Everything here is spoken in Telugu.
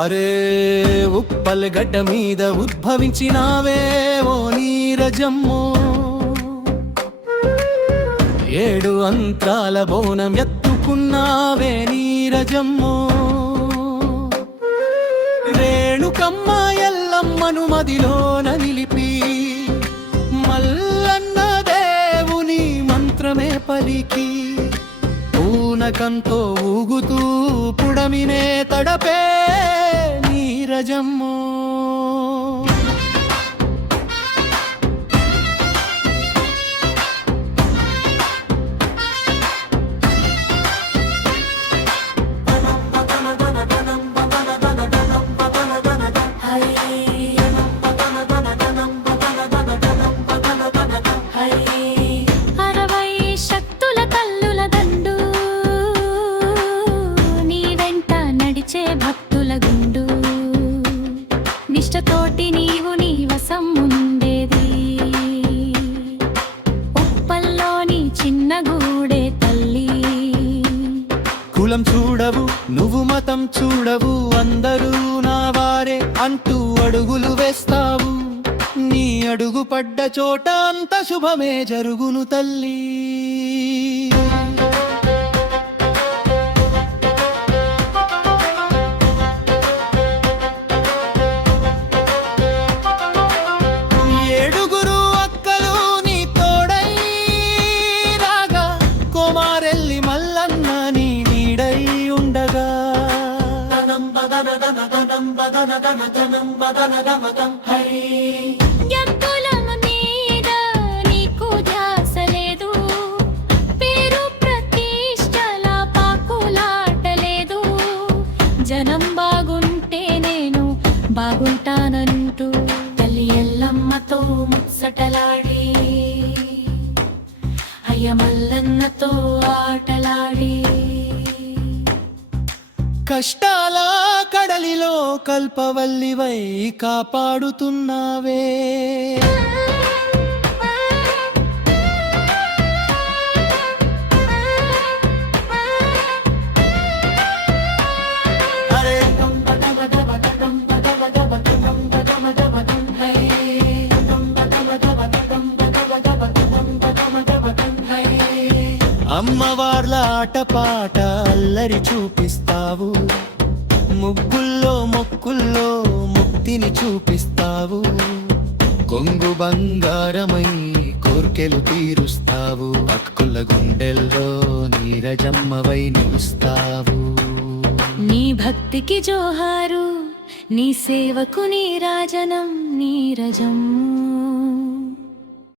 అరే ఉప్పల్ గడ్డ మీద ఉద్భవించినావే ఓ నీరజమ్మో, ఏడు అంత్రాల బోనం ఎత్తుకున్నావే నీరజమ్మో, రేణుకమ్మ ఎల్లమ్మను మదిలోన నిలిపి మల్లన్న దేవుని మంత్రమే పలికి పూనకంతో ఊగుతూ పుడమినే తడపే నీరజమ్మో. నిష్టతోటి నీవు నీ వశం ఉండేది, ఉప్పల్లోని చిన్న గూడే తల్లి. కులం చూడవు నువ్వు మతం చూడవు, అందరూ నా వారే అంటూ అడుగులు వేస్తావు, నీ అడుగు పడ్డ చోట అంత శుభమే జరుగును తల్లి. ఎత్తులము మీద నీకు ధ్యాస లేదు, పేరు ప్రతిష్టల పాకులాటలేదు, జనం బాగుంటే నేను బాగుంటానంటూ తల్లి ఎల్లమ్మతో ముచ్చటలాడి అయ్య మల్లన్నతో ఆటలాడి కష్టాల కడలిలో కల్పవల్లివై కాపాడుతున్నావే. అమ్మవార్ల ఆటపాట అల్లరి చూపిస్తావు, ముగ్గుల్లో మొక్కుల్లో ముక్తిని చూపిస్తావు, కొంగు బంగారమై కోర్కెలు తీరుస్తావు, భక్తుల గుండెల్లో నీరజమ్మవై నిలుస్తావు. నీ భక్తికి జోహారు, నీ సేవకు నీరాజనం నీరజం.